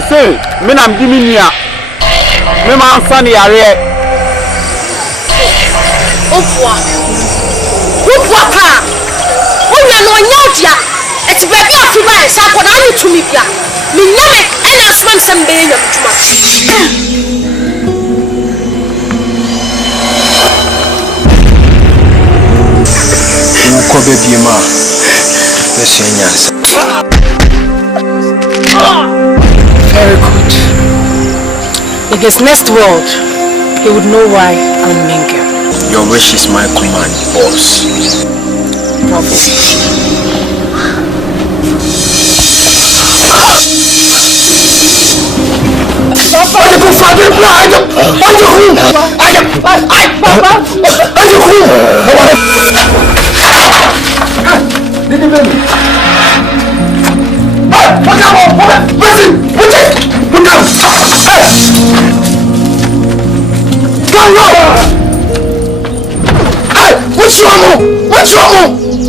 Me say, me nam di me nia. Me man san yare. Ofwa pa. Onya no nyaudia. Eti baby afiba sa koda ni tumi bia. Me nyame ena asman sembe nyam tuma. Ko baby ma. Very good. In his next world, he would know why I'm Minka. Your wish is my command, boss.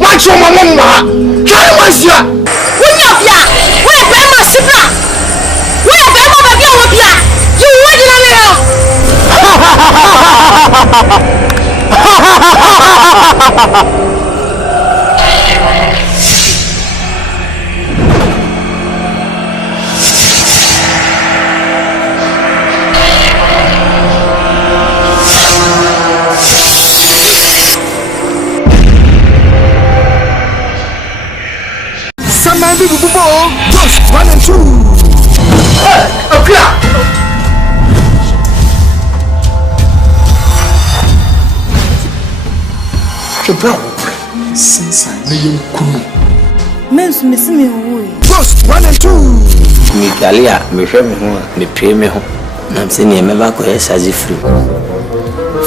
What's your mama? Try once ya. When you bia, where Bema Sibra? Where Bema Babia Wabia? You wouldn't Just 1 and 2. Hey, okay. Since I know Men's missing me away. Just 1 and 2. Mikalia, me show me home, me pay me home. I'm saying you never go as if free.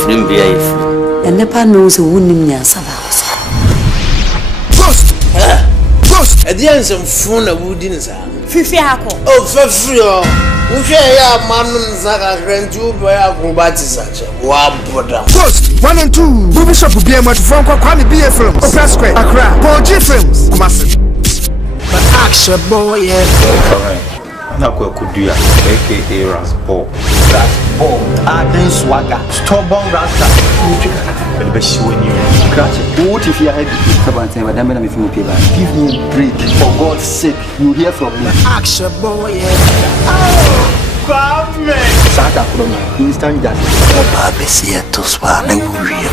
Free be if. And never knows who wouldn't answer. A dear some phone a wooden sound. Fifi hako. Oh, for free. We share man Zaka rent you by a combatist. One brother. Just 1 and 2. Movie shop will be a much from Kwame BA Films. Opera Square, Accra. Paul G Films. Massive. But action boy, yeah. Nakwe Kuduya, aka Rasball. Rasball, Aden Swagger, Stubborn Rasta. And be showing you. Scratch it. What if you had stubborn time? But I'm going to give me a break. For God's sake, you hear from me. Action boy, yeah. Kwame! Saka from instant justice. Oba Bessia to Swan and Uriah.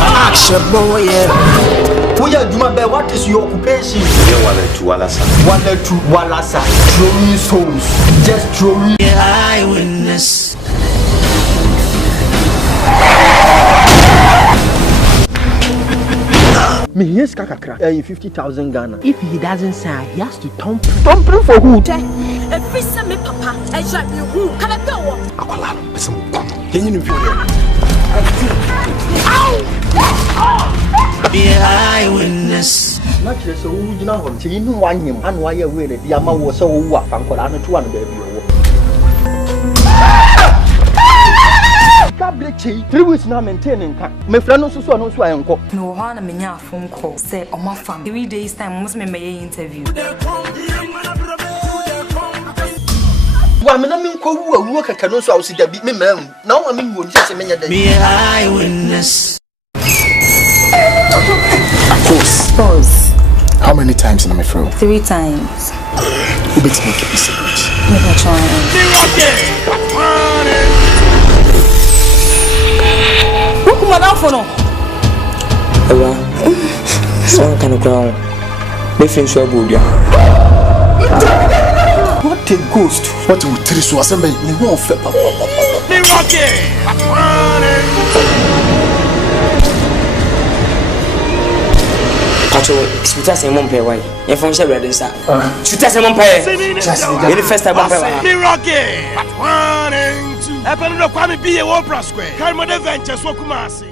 Action boy, yeah. What is your occupation? Walasa. Throwing souls. Just throwing. Eyewitness. Me here's Kakakra. 50,000 Ghana. If he doesn't sign, he has to thump For who? Every summer papa, I shall be who can I go? Akwala. Can you feel it? Be eyewitness. Not just so you know him. You know one him and why you're with it. The amount was so what and for another 200 baby. Tablet 3 weeks now maintaining. My friend also so no so I uncle. No one me a phone call. Say on my phone. 3 days time must me interview. Why me na me ko wu work can no so I see the big me man. Now I mean won just me Be eyewitness. Of course. Pause. How many times am I through? 3 times. Who beats me keep secret? Never try. Look, madam, for no. Ewa, someone can crown. Me finish your good. What a ghost. What will tell you? Assembly. You won't flip up. Kacho, sputa se mon pay why. E fon se ready sir. Sputa se mon pay. Any first time mon pay. Miroke. Running to. Happen no Kwame BA Opera Square. Karma Adventures wo Kumasi.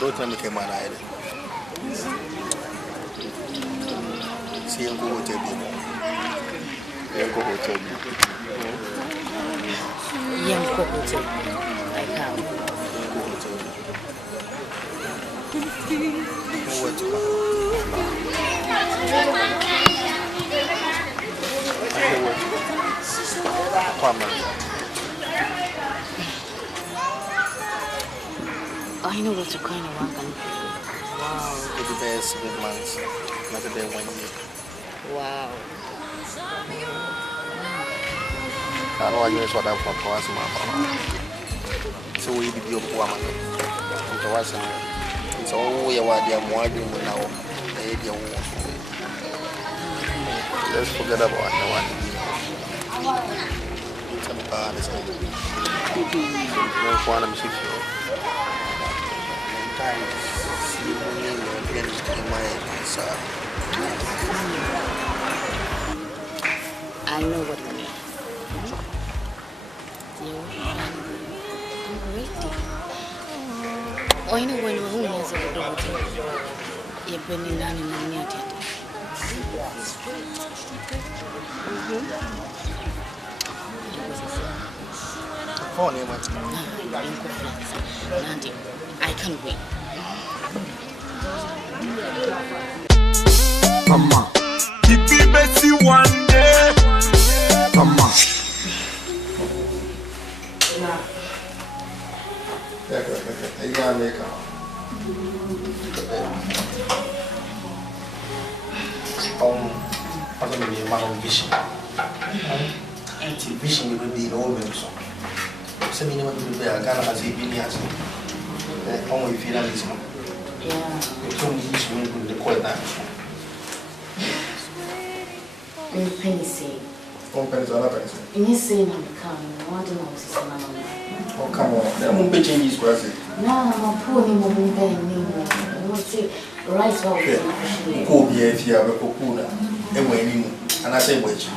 Don't tell me came on either. See you go hotel. Go hotel. Like how? Go hotel. I know what you kind of want. Wow. The best 7 months. Not a day 1 year. Wow. I know I use what I'm for us. So we be your poor man. It's all we are more doing now. Let's forget about the one. I know what you mean. I'm ready. Oh, I know when you're home, you're bringing down in the near I can't wait. Mama, keep me Bessie one day. Mama. Vision. Vision will be no woman. Some minimum will be a gun as a binias. Only finalism. Yeah. It's only this will be the court time. Penny say. Companies are not. You say, I'm coming. What do you know? Oh, come on. There won't be changes, was it? No, I'm poor. I'm rice. Go be if you have a cocoon. And when you and I say, which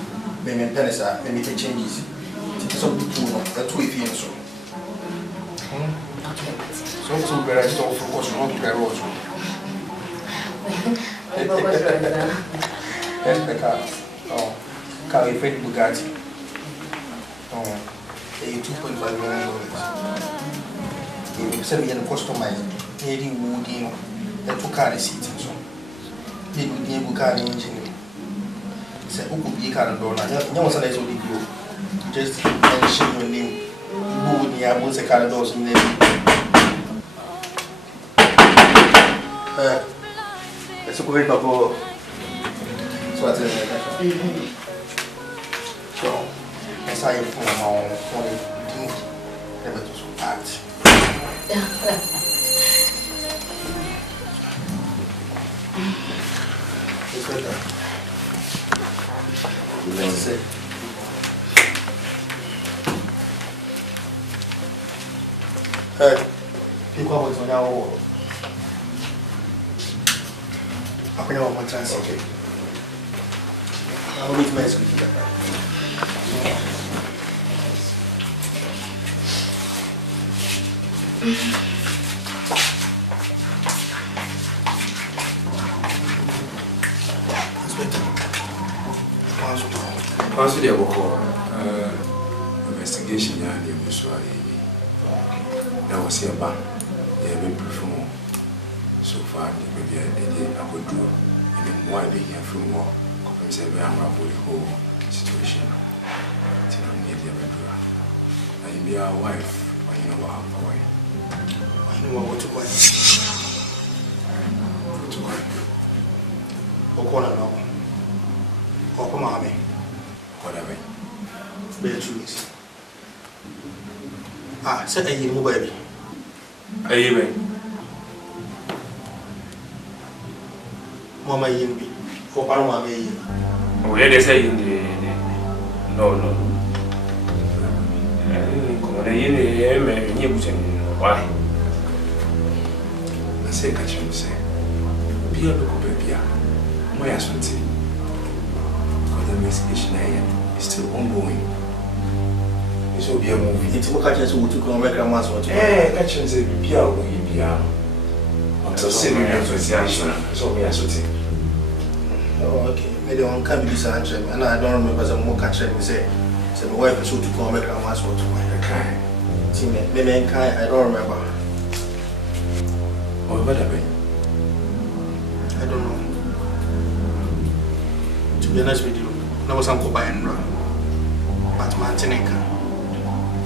maybe pennies are, maybe the changes. It's up to that's what you so. So, very so for what's wrong with the road. That's the car. Oh, car, you fit Bugatti. Oh, $2.5 million. You said we had a customizer, needing wood, you know, that took car seats and so. They would be able to car engine. Say, who could be a car door? No one's a nice old you. Just mention your name. Who would be able to car doors in there? Let's go ahead and go. So, what's it? So, as I inform my own thing, never to act. It's better. Let's see. Hey, people are on your wall. I put one chance. Okay. I'll meet my school. Once we have a investigation, there was a ban. They have been performed so far. They have been do and why they hear from more. I'm saying we have a whole situation. And you be our wife, or you know our boy. I know what to call it. Okona now. Okoma me. Whatever. Be truth. Ah, say ayi mu baby. Ayi be. Mama yimbi. For part mama yi. Oh, yeah, they say in the no. Come on, why? I say, catch him, say, be a local baby. My husband, because the investigation is still ongoing. so be a movie. It's more catches who took on grandma's what. Catching the Bia will be Bia. So say me association. So me associate. Oh, okay. Maybe one can be this answer, and I don't remember some more catching me say. So my wife is who took on grandma's what. Okay. Maybe I don't remember. Oh, what happened? I don't know. To be honest with you, I was uncle by Andra. But my Tenenka,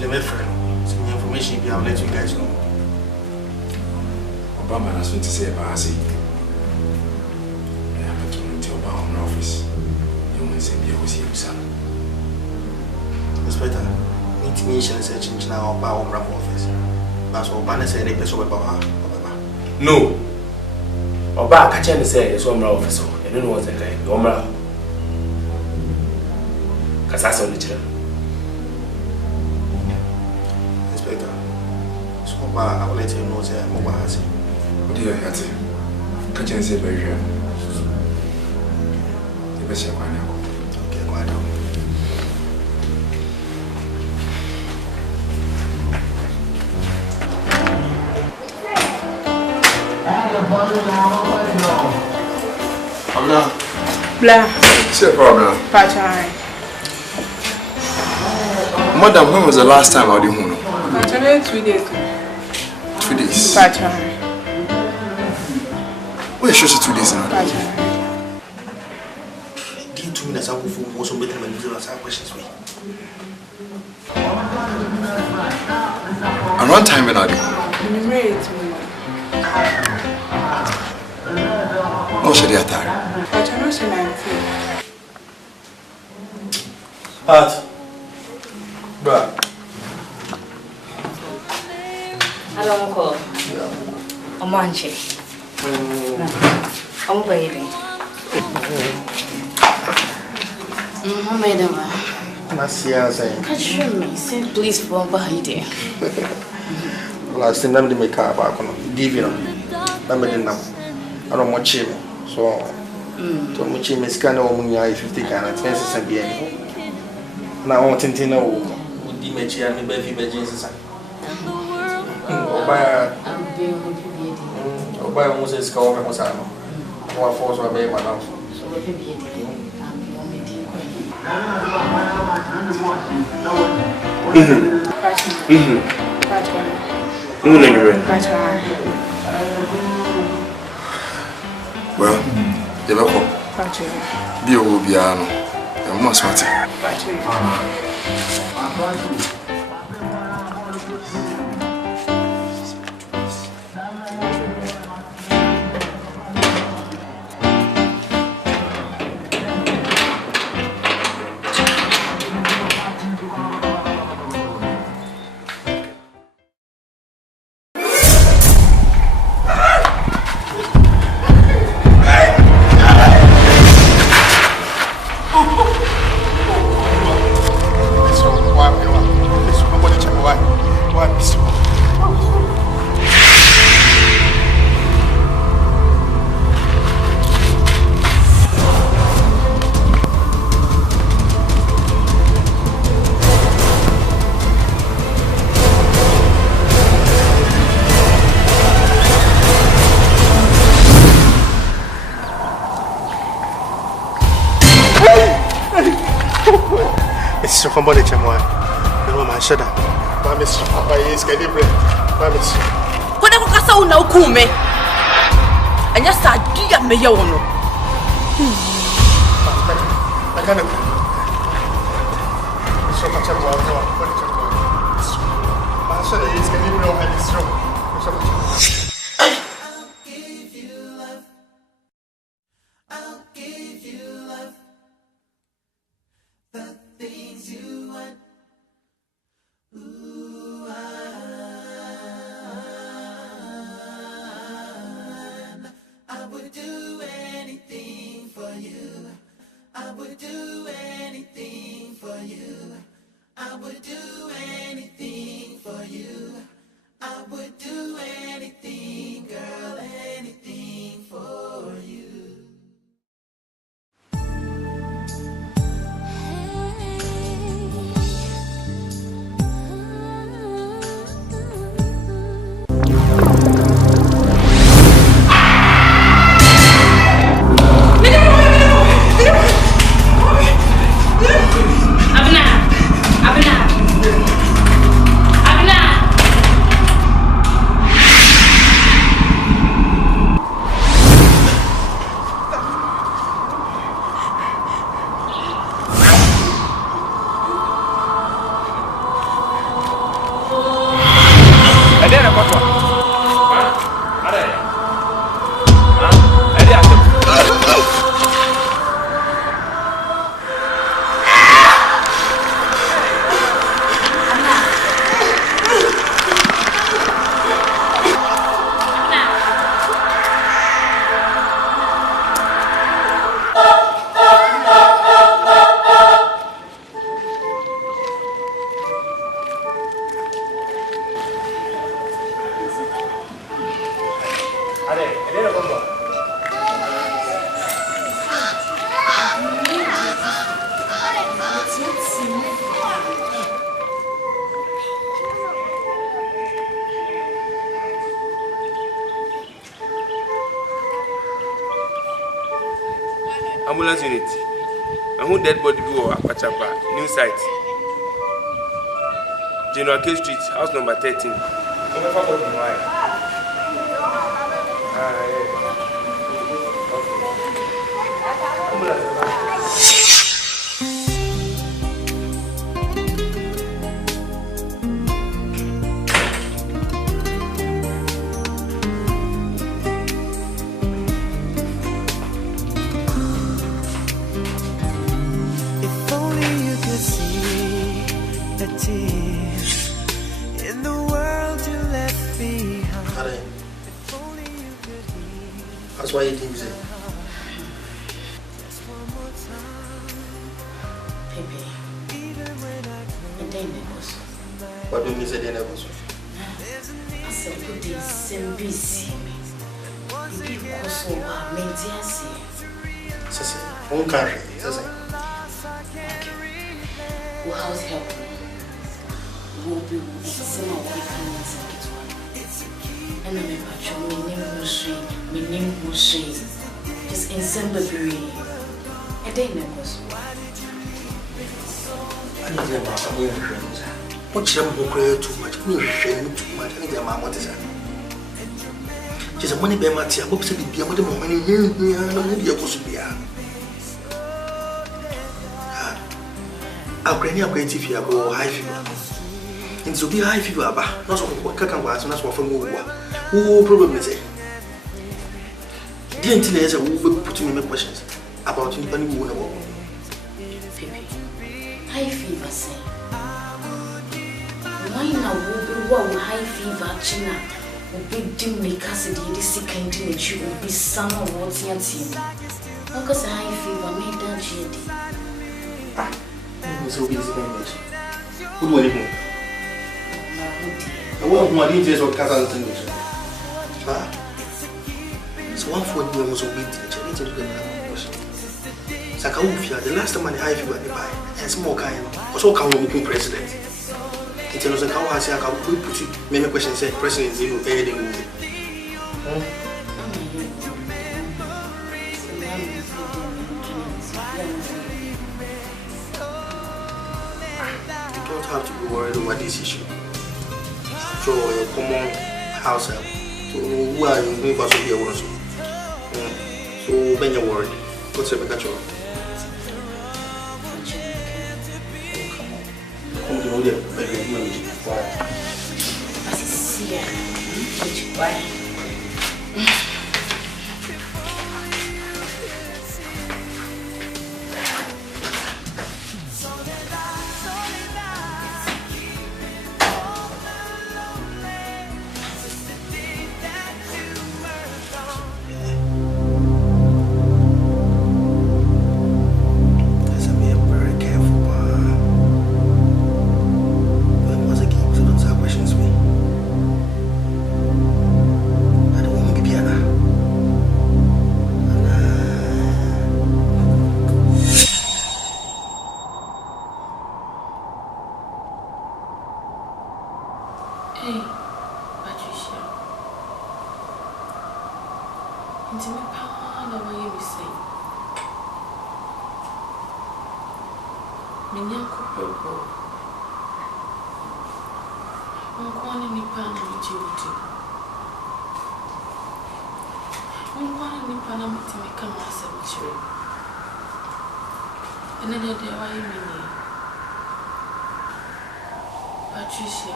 you're my friend. Some information I'll let you guys know. Obama has been to say about Asi. I have to run to Obama office. You want to say, you will see him, son. Inspector, intimation is a change now about Obama office. That's what Obama said, they pay so about her. No. Oba catching the say is one officer. I don't know what's the guy. Omra. Kasasa on the chair. Inspector. So I will let you know that Oba has it. What do you have to? Catching say very well. The best you can. Okay, go ahead. Blah. Say problem. Pachai. Madam, when was the last time I did Huno? Pachai 2 days. 2 days. Pachai. Where should 2 days now? Pachai. Do you 2 minutes? I'll go for most of the time and do answer questions. And one time when I did. No, she did that. Pachai no she 19. Pat. Bruh. Hello, Uncle. Omanche. Baby. Madam. Catch me. Say please for Bahide. Last time, let me make a back on Divino. I'm a dinner. I don't want him. So, to much him is kind of 50 kind of 20 cents. Now, I want to know would be much and maybe Jesus. Oba almost a scout of Mosano. What force will be my mouth? Well, you know, be a Rubiano, and most what Somebody chamoy. No man shada. Mami papa is getting bread. Mami. Kuna kukasa una ukume. Anya sadia meya wono. Agana. So much chamoy. Man shada is getting bread on his room. I would do anything Ambulance unit. And who dead body go Apachapa, new site. General K Street, house number 13. In the world you left behind. That's why you think so. Pepe, and then what do you mean, then I was? I said, put this in busy. Because of our maintenance. Sissy, one country, Sissy. Who house help will be some of the kindness and get one. And I remember my name was just in Zimbabwe. And then I was. I need them out of your friends. What's them who cry too much? You shame too much. I need them out of this. Just a money by my tea. I hope to be able to do many years. I don't need your possibility. I'll bring you a great if you go high fever. And to be high fever, not what can was not what from who problem is it? The intelligence will put me questions about anybody who know. High fever, say. Why now will be high fever, China? Will be dim me cassidy, this sick and you will be some of what's your team. Because high fever made that shady. So busy language. Who do anything? I want more details of Kazan's English. So one for you was a bit teacher. Sakaufia, the last time I had you at the buy, and small kind, also come looking president. It was a cow has a couple put you many questions said president zero heading movie. Have to be worried over this issue. So your common house help. So who are you going to be able to? So when you're worried, what's the bigger job? Come to know them, baby. Why?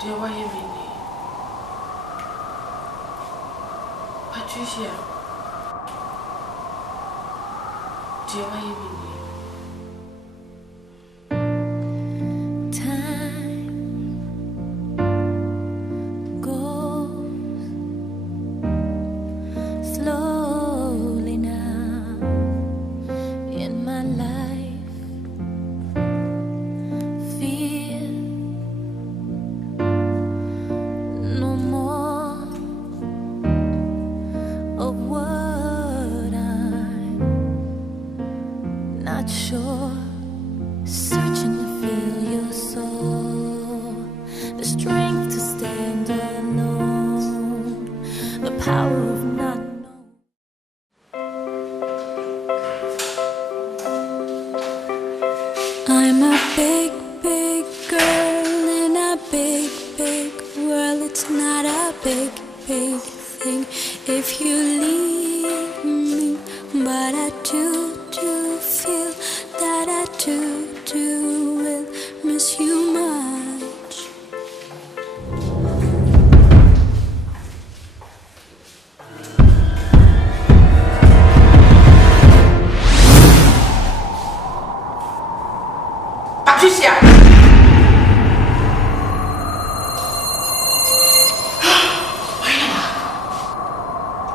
Dear, why you mean? Patricia. Dear, why you mean? I'm a big, big girl in a big, big world. It's not a big, big thing if you leave me, but I do feel that I do will miss you much. Patricia!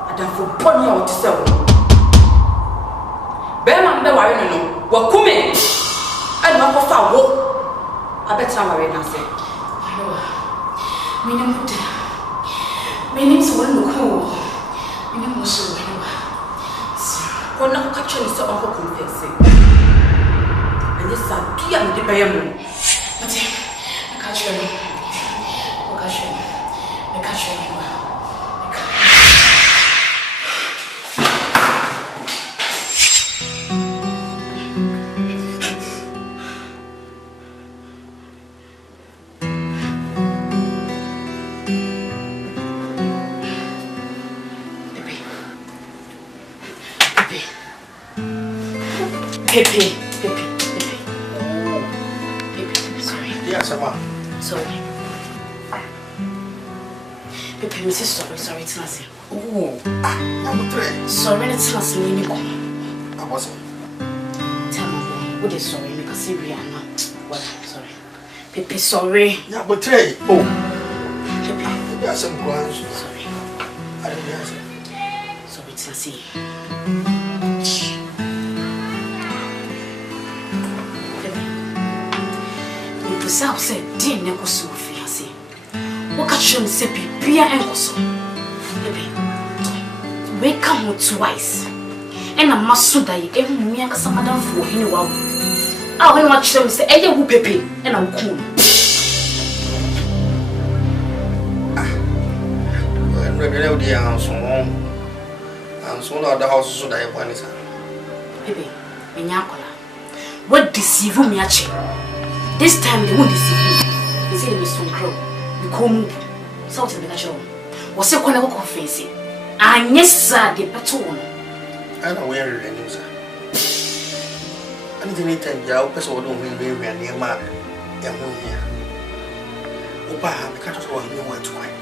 Adamfo boni a wote se wo. Be ma mbe ware no no. Wa kume. Ani ma ko fa wo. Abeta ware na se. Hello. Mini muta. Mini so wo no ko. Mini mo so hello. Ko na ka cheni so on ko confess. Ani sa dia me de baye mo. Ati. Ka cheni. Ko ka cheni. Me ka cheni. Pepe. Sorry. Yes, Emma. Sorry. Pepe, me say sorry, it's not. Oh, I'm sorry, it's not me. I wasn't. Tell me, what is sorry? Because we are not. What? Sorry. Pepe, sorry. Yeah, but Trey. Oh. Pepe. Yes, I'm going. Sorry. I didn't answer. Sorry, it's not. Self said, dear Nekosu fiancé. What catch him say, be a encoso. Baby, we come twice. And I must so die every me and some madam for any wow. I will watch them say, Aya who pepe, and I'm cool. When we go there, I'm so not the house so die one is. Baby, in Yakola, what deceive me a chick? This time they won't deceive me. They say they will soon grow. We come something like that. Was a corner of confessing. And yes, sir, the patrol. I know where you're in, sir. Anything you person don't win very near my young here. Opa, the catchers were in where to find.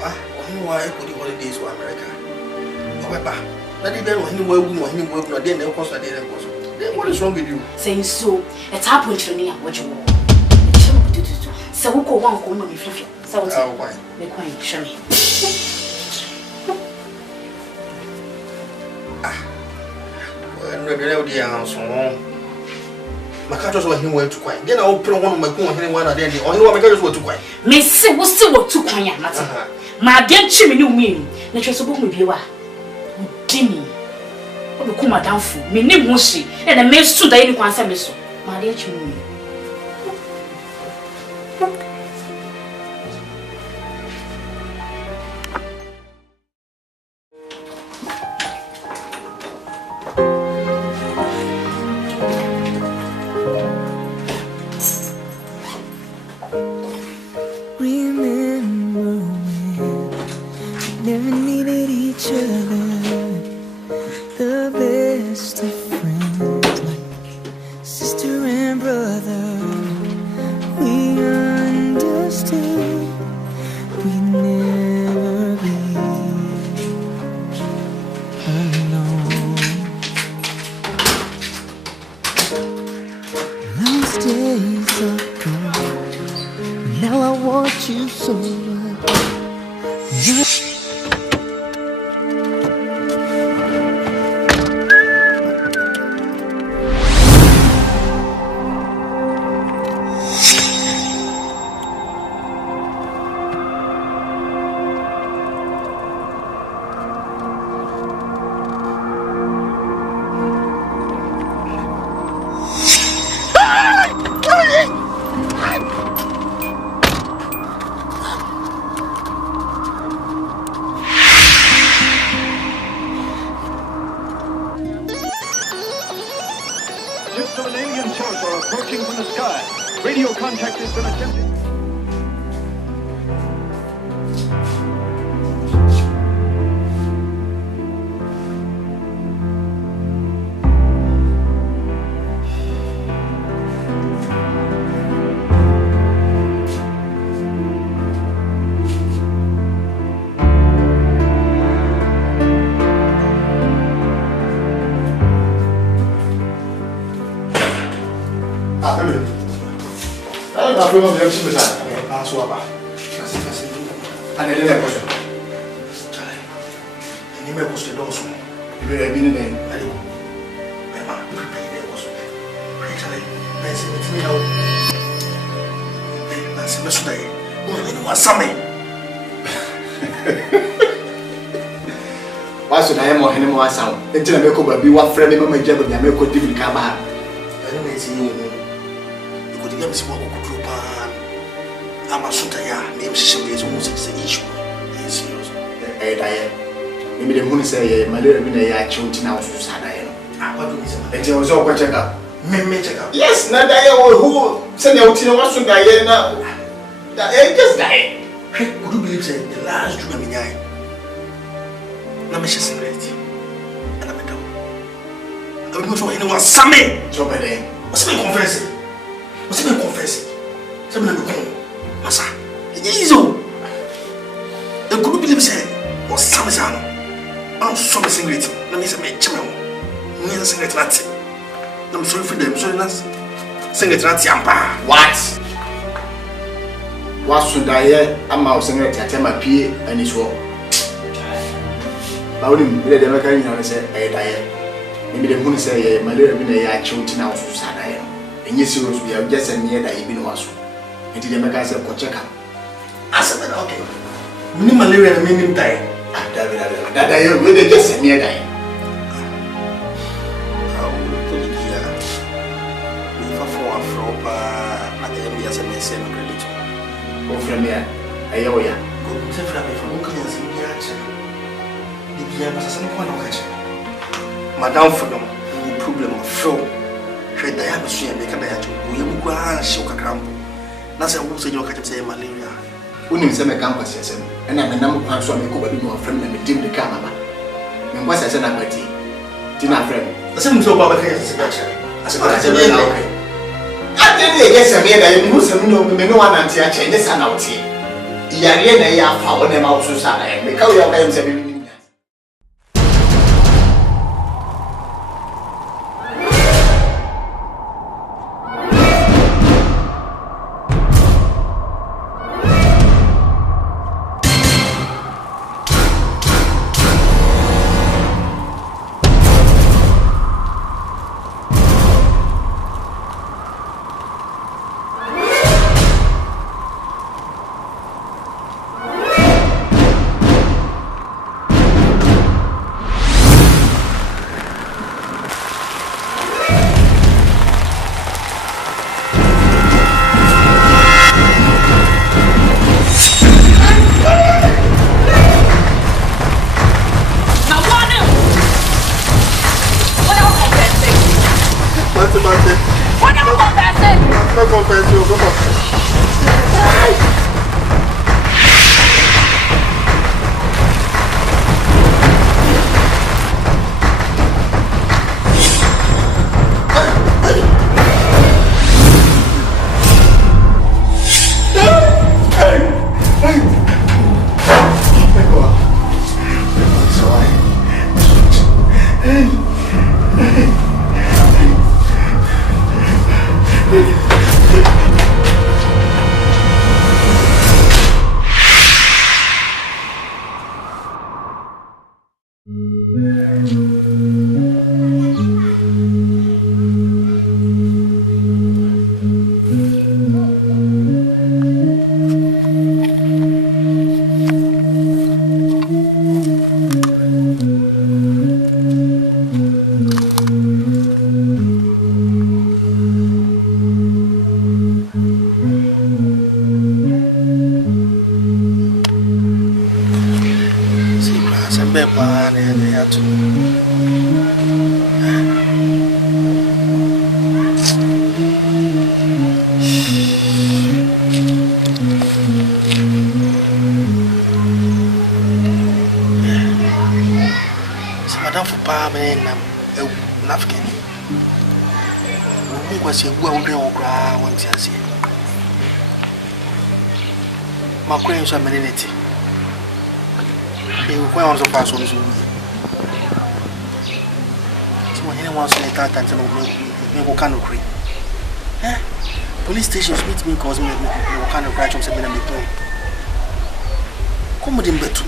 Ah, why could you holidays to America? However, that didn't know anywhere we know any work, not then they'll cost a day. What is wrong with you? Saying so, it's happened to me. What you want? So who go one go no me fifi. So why? Me coin show me. When we go there so my catchers were him where to coin. Then I will put one of my coin here one at the end. Only one my catchers were to coin. Me say what still what to coin ya matter. My dear chimney no mean. Na twa so book me biwa. Dimi. Obi kuma danfo me ne ho hye e na me su da ye ni kwansa me so ma de achi mu Remember when we never needed each other. The best of friends, like sister and brother. those days are gone. Now I want you so much. Until I make over be what friend my job and I make a different car. I don't see you. You could give me small group. I'm a sutaya, name is almost an issue. It's serious. Maybe the moon say, my little bit of children now to Sada. What do you say? It was all quite check up. Check up. Yes, not who send out to us to Diana. That just die. Would you believe the last dream? Let me just say it. I don't know anyone. Sammy. So bad. What's my confess? What's my confess? Something like that. Massa. It's easy. The group believes say, or Sammy Sano. I'm so missing it. Let me say, my channel. Me and sing it. I'm sorry for them. Sorry, Nas. Sing it. What? What should I hear? I'm out singing it. I tell my PA and it's war. I wouldn't let them carry on and say, hey, Diane. Maybe the moon say, my little bit of children now to Sada. And yes, you will just send me that you've been also. And the American said, go check out. I said, okay. We need malaria and meaning die. That I will just send me a die. I will put it here. If I fall from at the end, as a message of religion. Oh, from here, I owe ya. Go to Frammy from Uncle and see me action. The Piamas as an one of action. Madame for them, no problem of flow. Should I have a swim, make a diet, we will go and show a cramp. Nothing will say you can say malaria. When you send a campus, yes, and I'm a number of so I make over your friend and dim the camera. And what's I said about tea? Tina friend. The same so about the case is I said, okay. I didn't guess a mere that you must have no one until I change this and out here. Yariana, you have found them out to Sana and because your names have been. Police stations meet me cause me kind of crash on something I'm doing. Come with him better.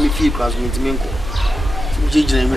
Me keep class me to me go. JJ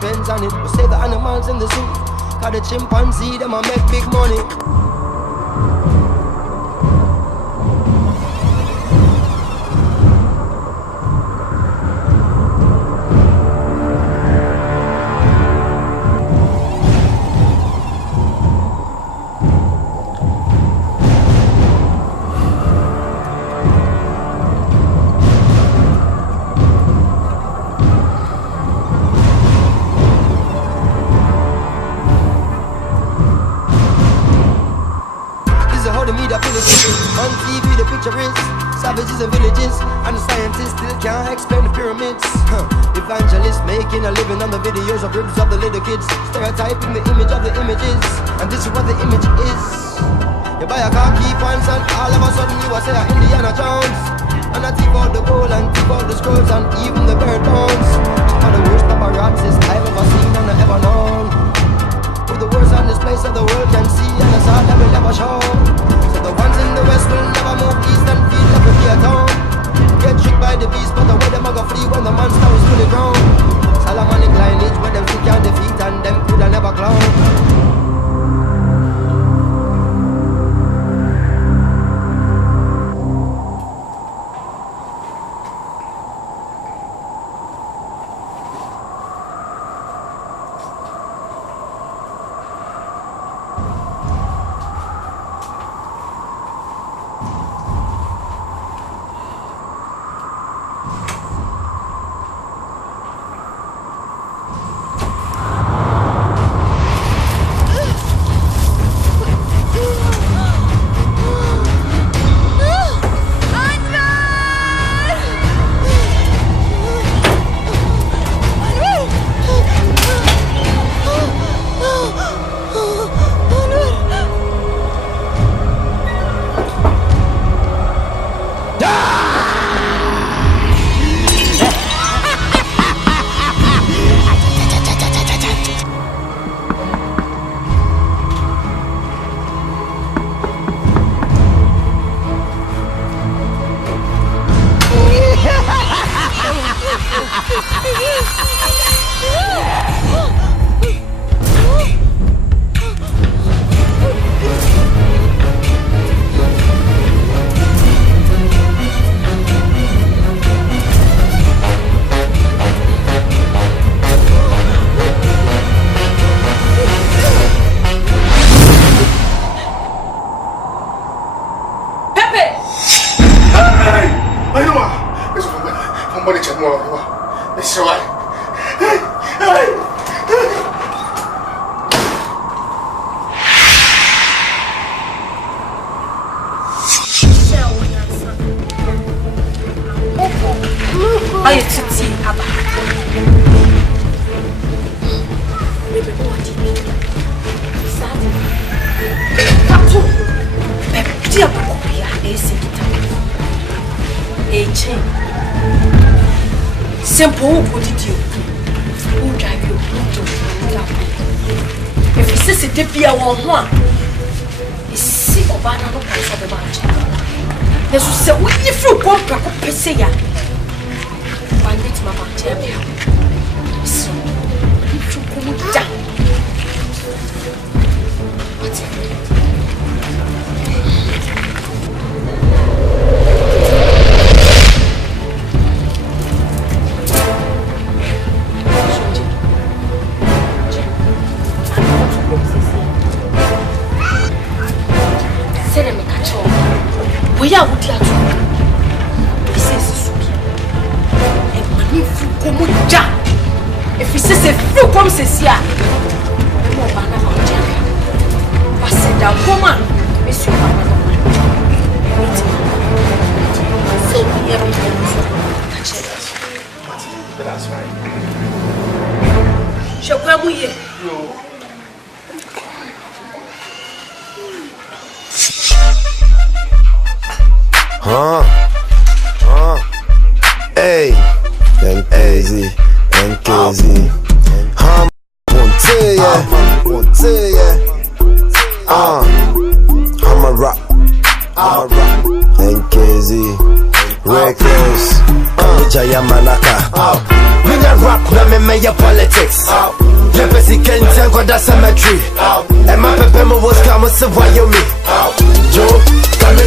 depends on it. We save the animals in the zoo. Cause the chimpanzee, them a make big money. On TV the picture is savages and villages, and the scientists still can't explain the pyramids. Evangelists making a living on the videos of ribs of the little kids, stereotyping the image of the images, and this is what the image is. You buy a car, key points, and all of a sudden you are say Indiana Jones. And I take out the gold and take out the scrolls and even the bird bones. One of the worst paparazzis I've ever seen and ever known. With the words on this place that the world can see, and it's all that will never show. So the ones in the west will never move east and feel like a fear town. Get tricked by the beast, but the way them a go flee when the monster was fully grown. Solomonic lineage where them still can't defeat and them coulda never clown. Simple, what did you? Who drive you? If you say the beer one, you see Obana no place of the bunch. There's so if you go back up, say ya. One bit, Mamma, tell me. So, if you go down, what's it? Oya wudi atu. This is soup. E mani fu komo ja. If you say fu comme ceci a. E mo ba na ma ja. Passe da woman. Monsieur ba na. See me here. That's right. Je crois mouiller. Hey, NKZ, won't say I'm a rock, NKZ, reckless, Jaya Manaka, when I rap, I'm in politics, Legacy Kent and got that cemetery, and my pepemo was coming to Wyoming, Joe,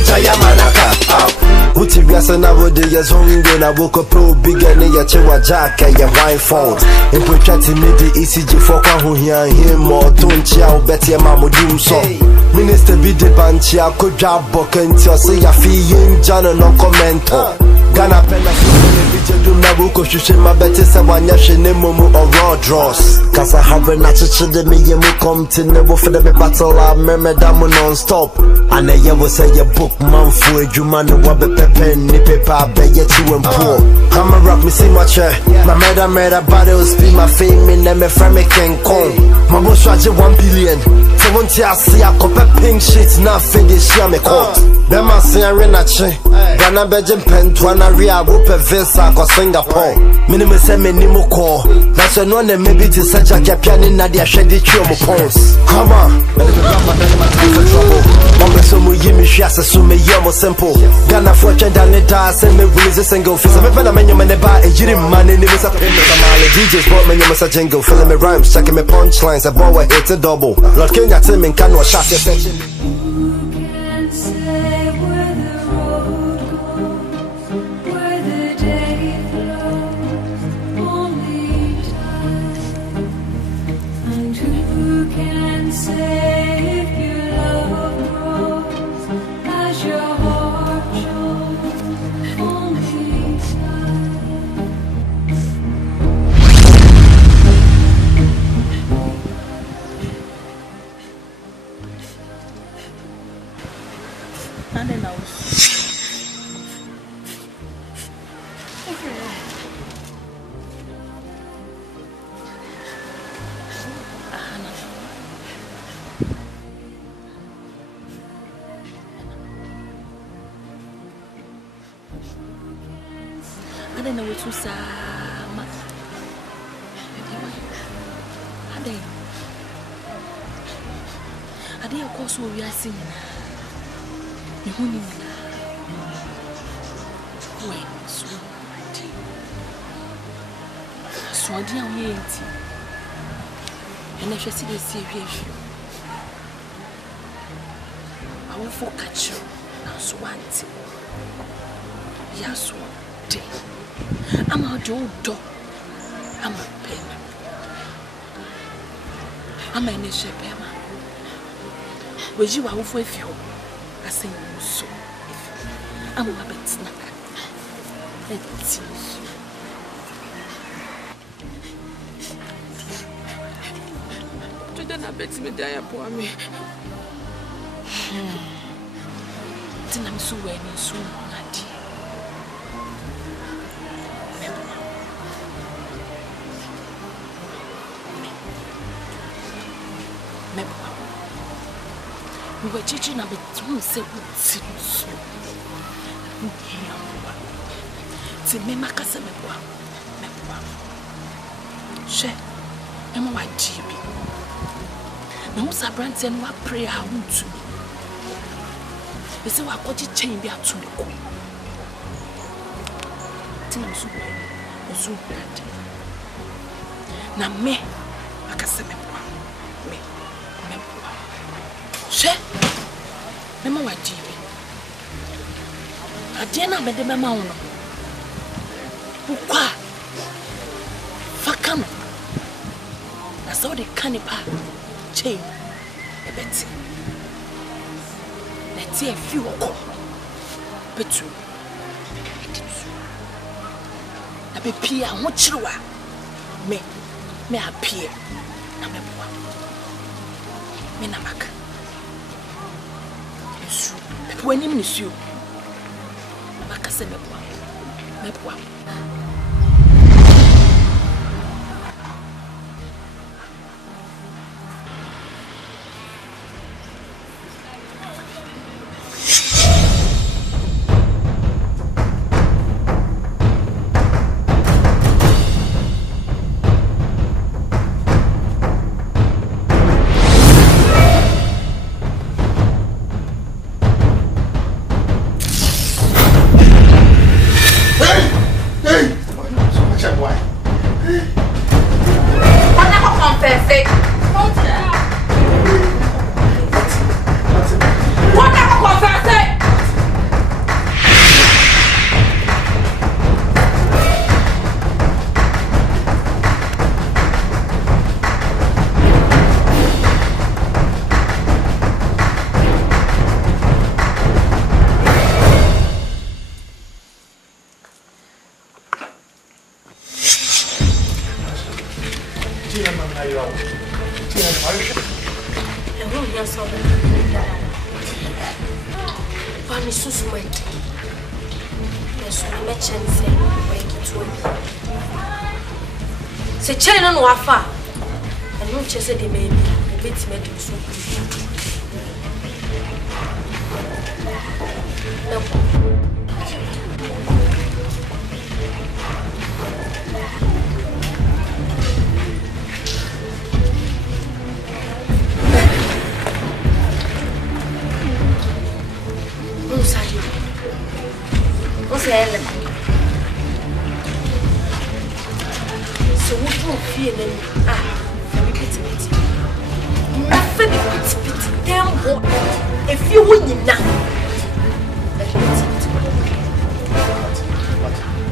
Jaya Manaka, Uti biasa na wode ya zongo na woko pro bigger ne ya chewa jack ya wine phones impotati midi ECG for kwa ho hia him or tonchi a obeti ma modum so minister bi de banchi akodwa bokanti o se ya fi yin jana no commento Ghana Pena Susan do Naruko Shushima Betty Savanya Shinemumu or raw draws. Cause I have a natural de me you come to never for the battle I remember that non stop. And I will say a book man for you man what be pen ni paper be yet you and poor. Come and rock me see my chair. My made a body will speak my fame in them from me can come. My boss charge 1 billion. So once I see a couple pink sheets now finish share me court. Them I say I ran a chain. Ghana Belgium pen to an area whoop a visa or Singapore. Minimum say minimum call. That's when one maybe to such a capian in Nadia shed the chum pons. Come on, let me grab my time for trouble. Mama so mu yimi shasa so me yomo simple. Ghana for change and let us send me release a single face. I'm a man in the bar, a jitty man in the mess up in the DJs bought me a jingle, filling me rhymes, checking me punchlines, a boy hit a double. Lord Kenya Tim and Kano shot your section. I don't know what to say. I didn't of course we are singing. You who knew when so dear we ain't. And if you see the serious, I will catch you. So one yes, one day. I'm a dog. I'm a pen. I'm a nation pema. Where you are with you, I say so. I'm a bit snack. Let's I bet me die upon me. I'm so wedding soon, Natty. We were teaching about 2 seconds. To me, my cousin, share, and my GB. No, Sabrant and what prayer I want to. They say, what got you chain be out to the queen? I'm so bad. Now, me, I can say, me. Share, remember what GB. I didn't have the mamma. What? Fakam. I saw the canipa chain. A bit. Let's see a few o'clock. But true. I be peer, what you are. Me appear. I'm a boy. Me namak. It's true. But when you miss you, Macassa me boy. Hey! Pani susumwe. Yesu me chense we kitu obi. Se chene no afa. Enu chese de baby. Obeti me do so. No. Ellen. So we don't feel them. Very pity. Nothing pity. Damn what? If you win now.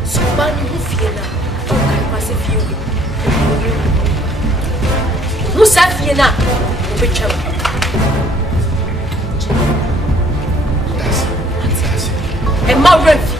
So man who feel now. Okay, pass if you win. Who said feel now? Which one? And my refuge.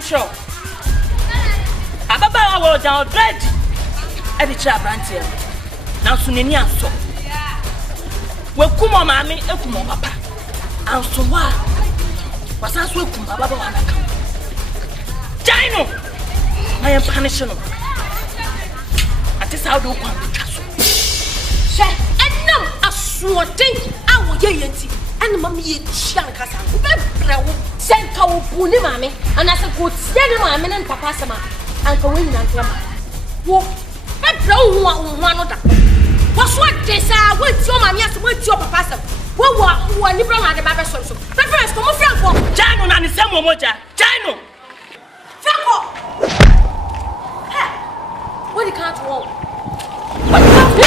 show. Ababa wa down dread. E di cha brantie. Na so nani aso. We kumo maame ekumo papa. Anso wa. Wasan so ekum ababa wa naka. Jaino. I am punishing him. At this how do you come to castle? She and no a swording our yeti and mammy shank casa. Send cow pony mammy and as a good send mammy and papa sama and go in and grandma. Whoa, I blow one of them. What's what they say? What's your mammy? What's your papa? What were you brought out the Baba Sonso? The first come of Franco. Jano and the same Moja. Jano. Franco. What you can't walk? What you can't do?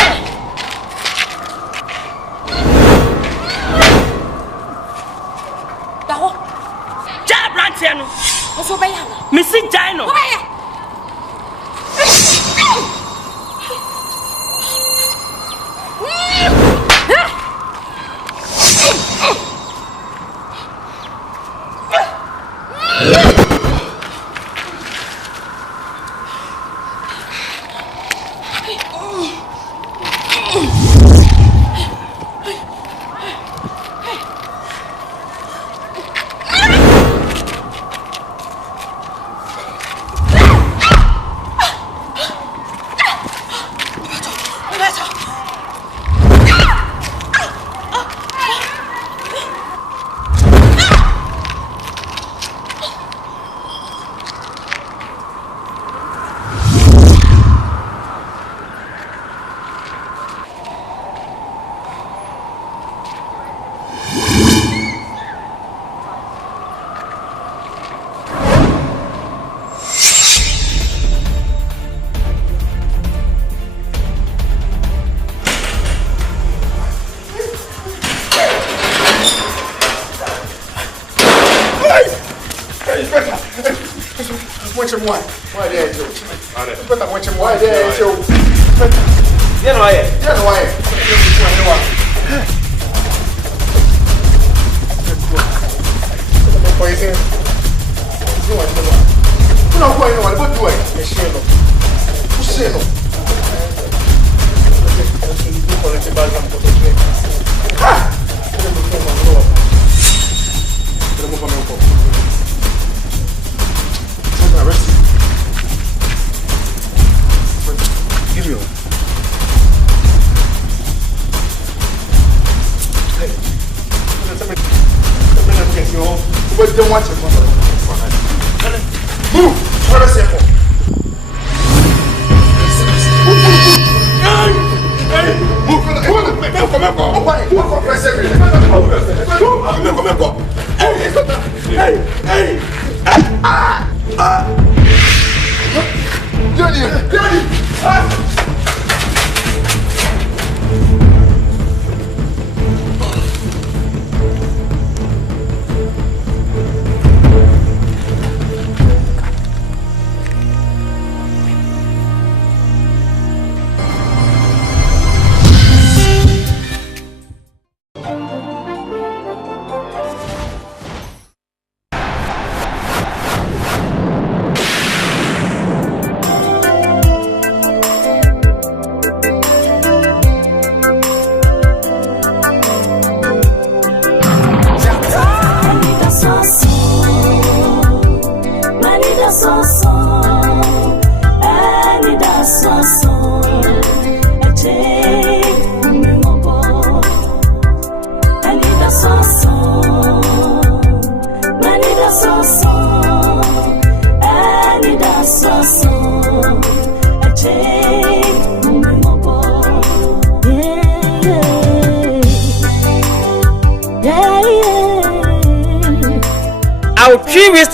Daho. Jab Rantiano. What's over here? Missy Dino. Over here.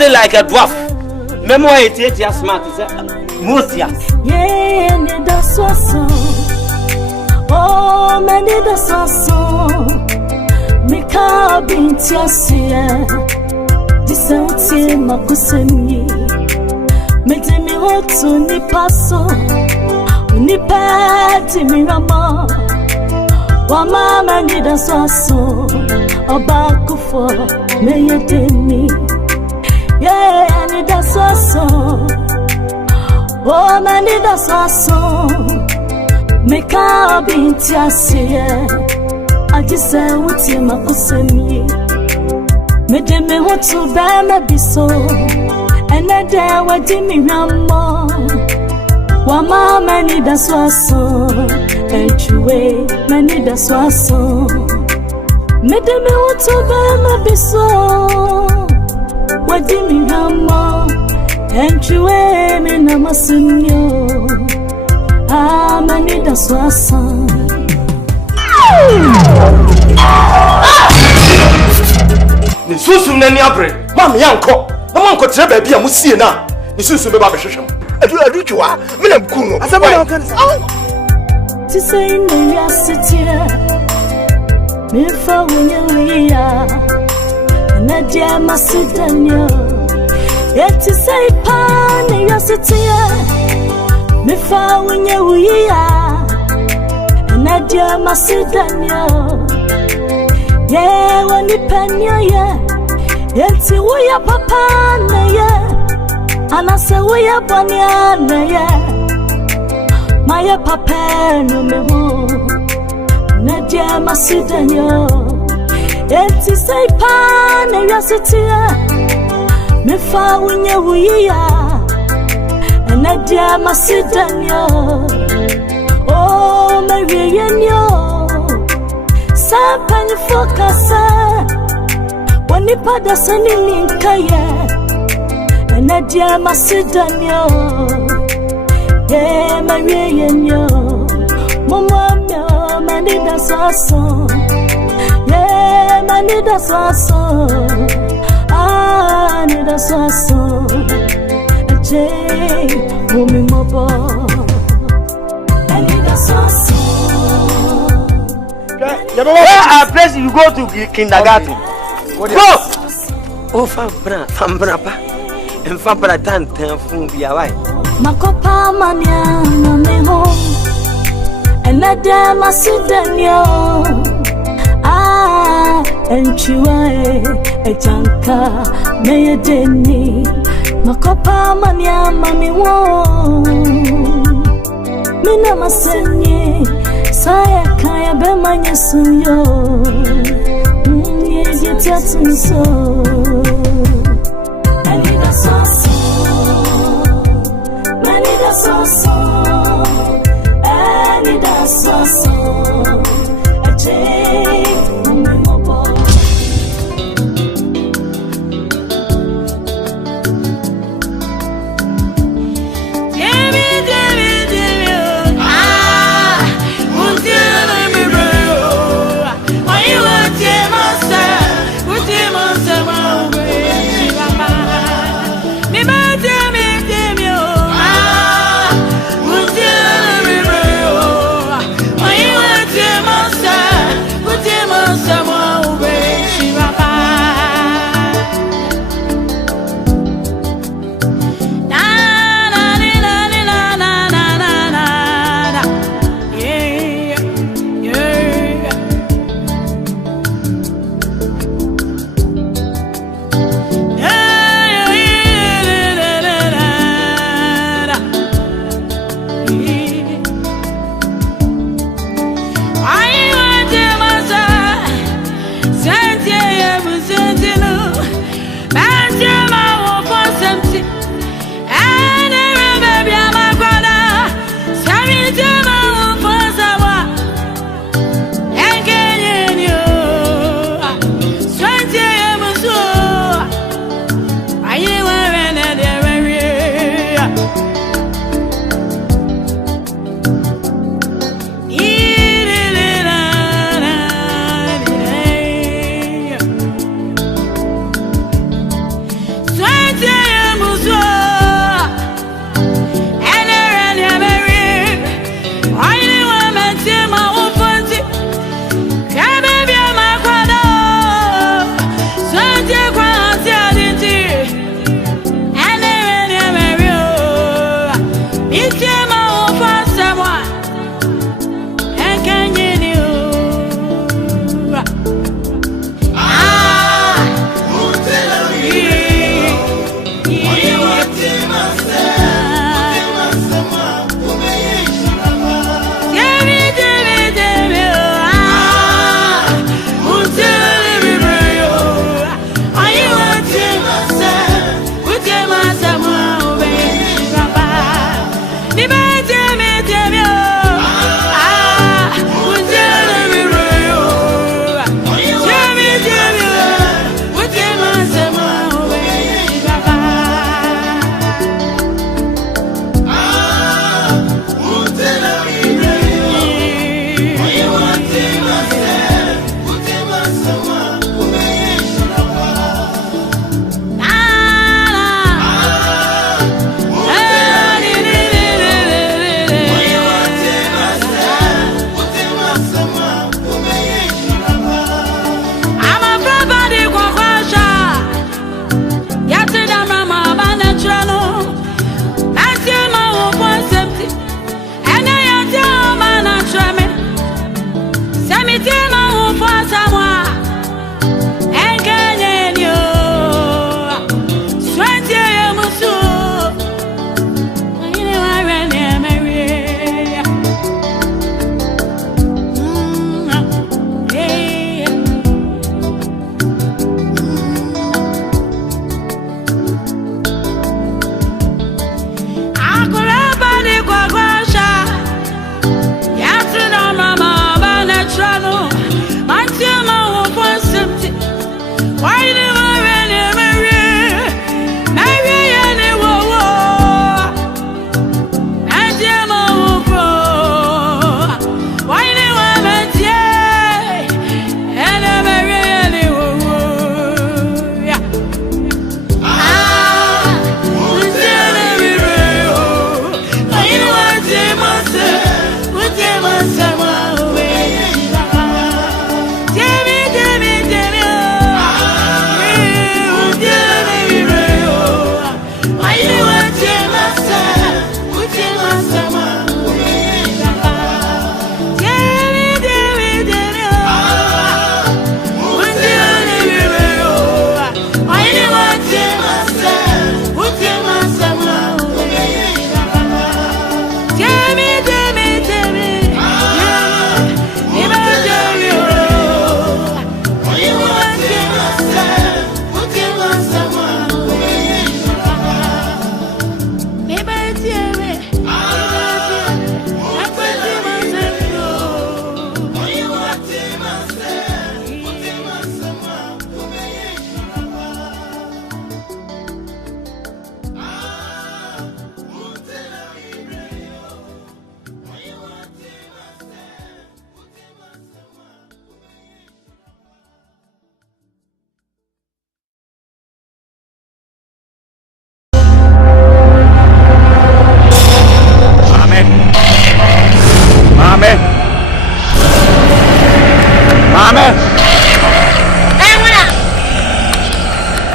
Like a dwarf. Memoir it is smart. Mosia. Yeah, and that's so. Oh, man, that's so. Mika Bintiasia. This is Makusemi. Made me hot to Nipaso. Nipati Mirama. Wama Manida Sasso. Obaku for Mayatemi. Yeah, many that's awesome. Oh, many that's awesome. Make a been tiasia. I just say what's in my pussy. Made me want to buy my biso. And I dare what did me more. Wama many that's awesome. And you way, many that's awesome. Made me want to buy my biso. What did me more? And you way, me namasunyo. Ah, many that's awesome. Ni susu na ni abre. Mama yanko. Na manko tere ba bia musie na. Ni susu be ba be hwehwem. Adu twa. Me na mku no. Asaba na kan sa. To say in the city. Me fa wenye ya. Na dia masidanyo. Yet to say pan in your city. Me fa wenye ya. Na dia masidanyo. Yeah, when you penny, yeah. Yet, we are papa, yeah. And I say, we are bunny, yeah. My papa, no more. Nadia Macedonia. Yet, you say, pan, and your city, me fa when you are. And Nadia Macedonia. Oh, Mary, and you. Sapan focus when you put us in Kaya and Nadia Macedonia. Yeah, Maria, yo, Mama, Manida Sasso. Yeah, Manida Sasso. Ah, Nida Sasso. A J, Woman Mobile. Manida Sasso. Where are places you go to kindergarten? Go! Oh, Fambra, pa. And Fambra Tantan from Biawai. Makopa mania, me home. And I dare Macedonia. Ah, and Chua, a janka, may a denny. Makopa mania, mammy won. Mina Masenye. Saya kaya be manyesuyo. Yezi tiatunso. Manida soso. Manida soso. Manida soso. Ache umemobo. Yeah.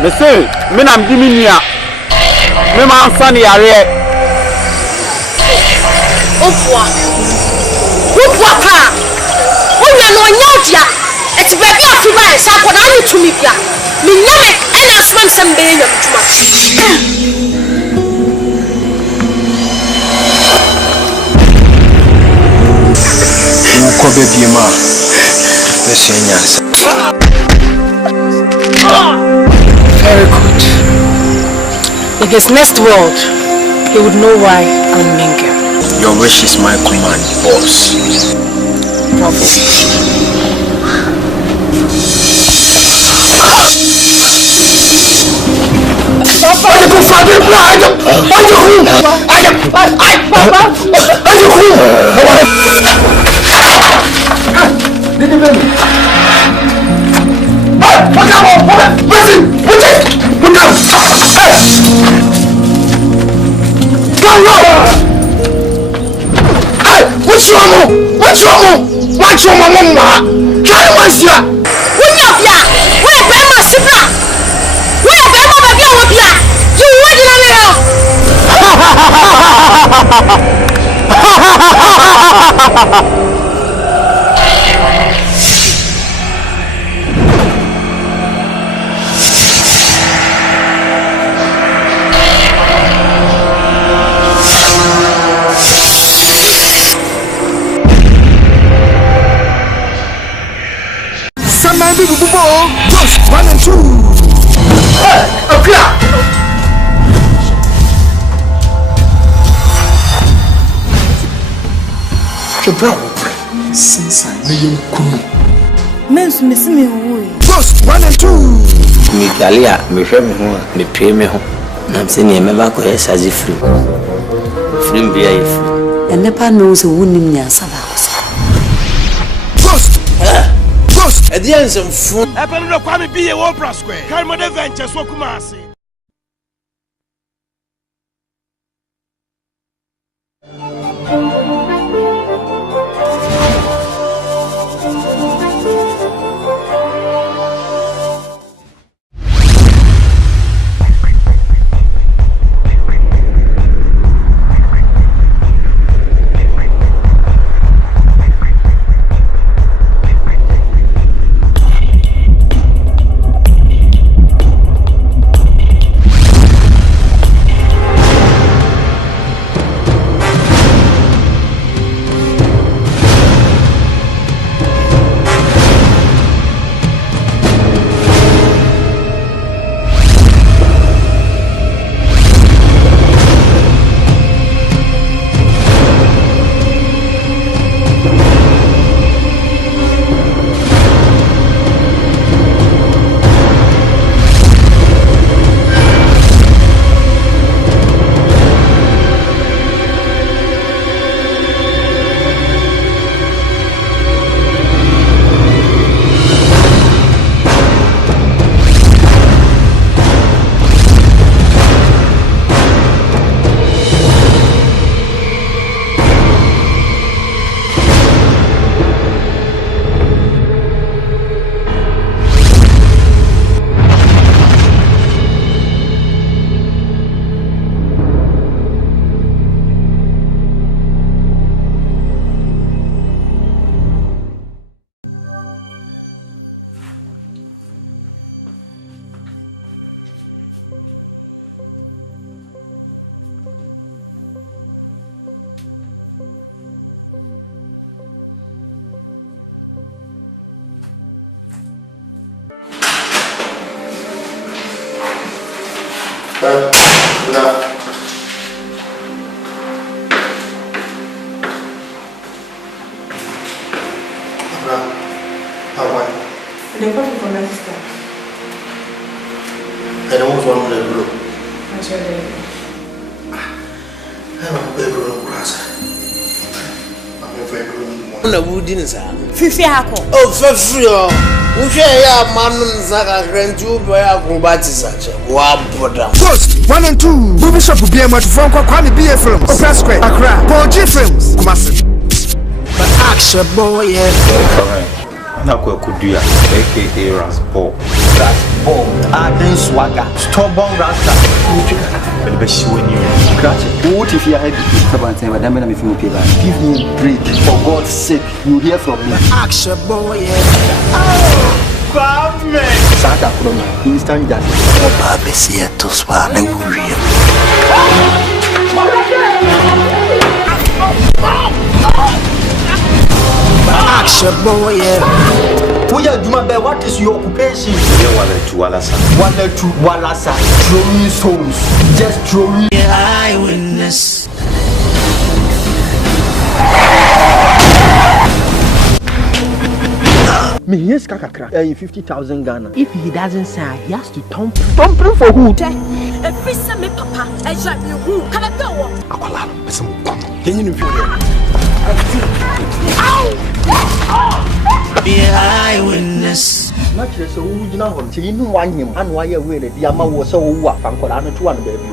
Me say, me nam di minia. Me man san yare. Ofwa. Ofwa pa. Onya no nyautia. Eti baby afiba e sa ko na ni tumi bia. Me nyame ena asman sembe nyam tuma. Ko baby ma. Very good. In his next world, he would know why I'm Minga. Your wish is my command, boss. Prophecy. What's wrong, mama? Try to waste ya. When you're here, where Bema Sibra? Where Bema Baby will be? You wouldn't Just 1 and 2. Hey, Akira! Since I know Men's missing me away. Just 1 and 2. Mikalia, me hwe me ho, me pay me ho. Na mse ne me ba ko saji free. Free bia if. And never knows who nim nya saba ko. A the end of food. I better not be a Opera Square. Carmo Adventure, so Kumasi. Fifi hako. Oh, Fifi, uche ya manu nzaka rentu boy acrobatics ache. Wa boda. First 1 and 2. Movie shop will be a much from Kwame BA Films. Opera Square, Accra. Paul G Films. Kumasi. But action boy, yeah. Nakwe Kuduya, aka Rasball. Rasball, Aden Swagger, stubborn rasta. And be showing you. Scratch it. What if you had stubborn time? Madam, I'm if you pay back. Give me a break. For God's sake, you hear from me. Action boy, Kwame! Saka from instant justice. Oba besia to swane wuri. Action boy, what is your occupation? Walasa. Throwing souls. Just throwing. Eyewitness. Me here's kakakra. 50,000 Ghana. If he doesn't sign, he has to thump for who? Every summer, Papa, I shall be who can I go? Akwala, some can you feel Be eyewitness. Not just so you know him. You know one him and why you're with it. The amount was so what from Colana to one baby.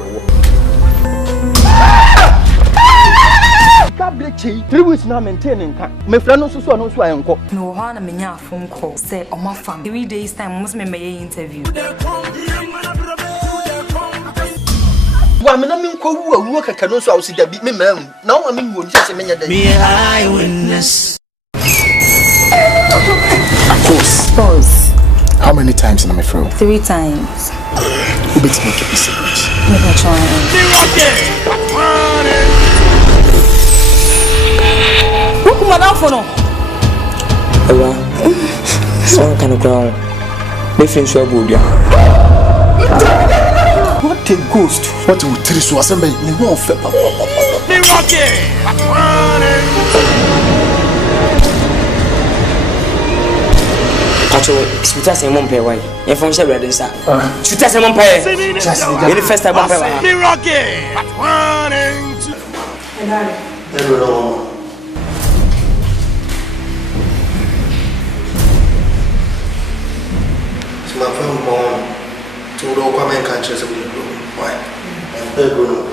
Tablet 3 weeks now maintaining time. My friend also so no so I uncle. No one me nya phone call say on my fam 3 days time must me interview. Wa me na me nko wu kaka no so I see da bi me mam. Now I mean won say me nya da. Be eyewitness. Pause. How many times in my phone? 3 times. Who beats me keep a secret? Never try. Who madam for no? Ewa. Son kan crown. Me fin so abodia. What a ghost. What will tell you assemble me won't flip up. Me Pacho, sputa se mon pay why. E fon se ready sa. Sputa se mon pay. Just the first time mon pay. Me rocky. My phone born to the Aquaman countries of the room. Why? And they're going to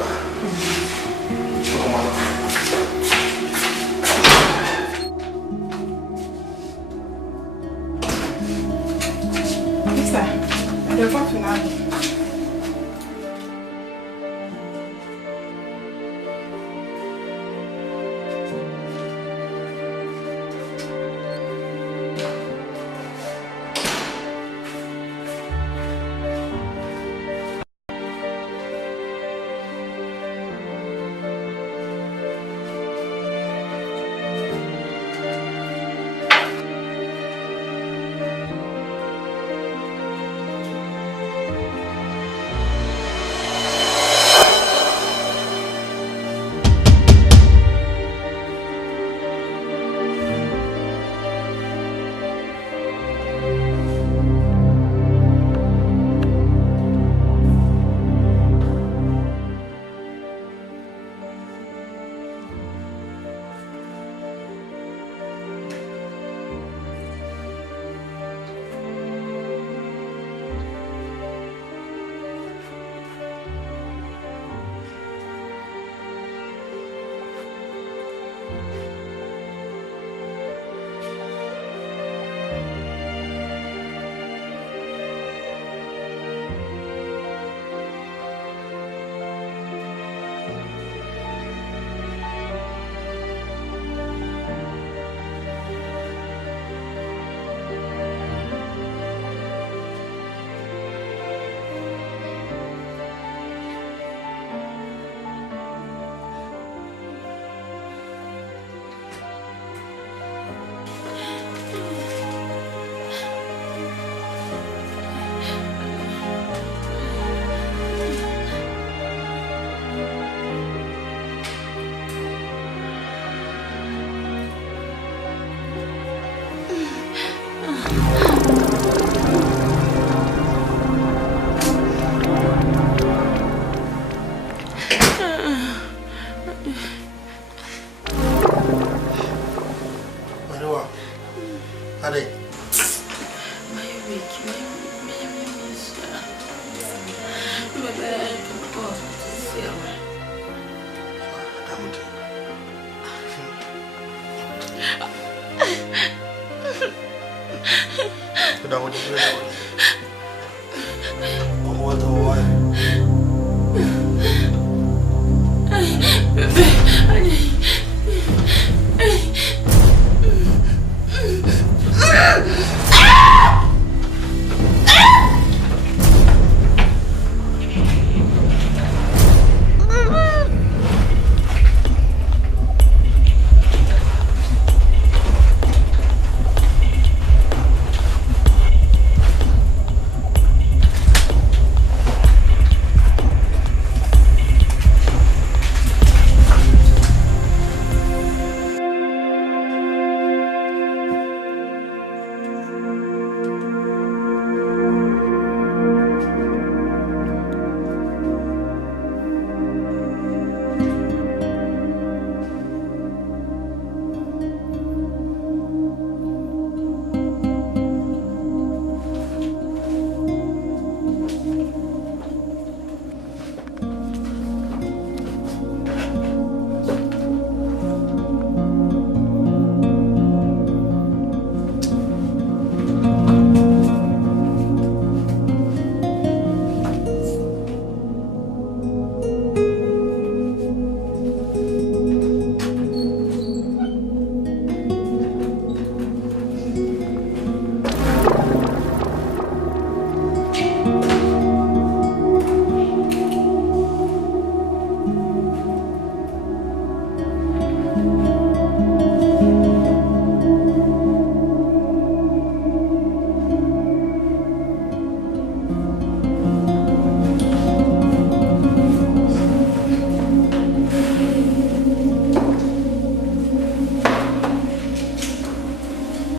down with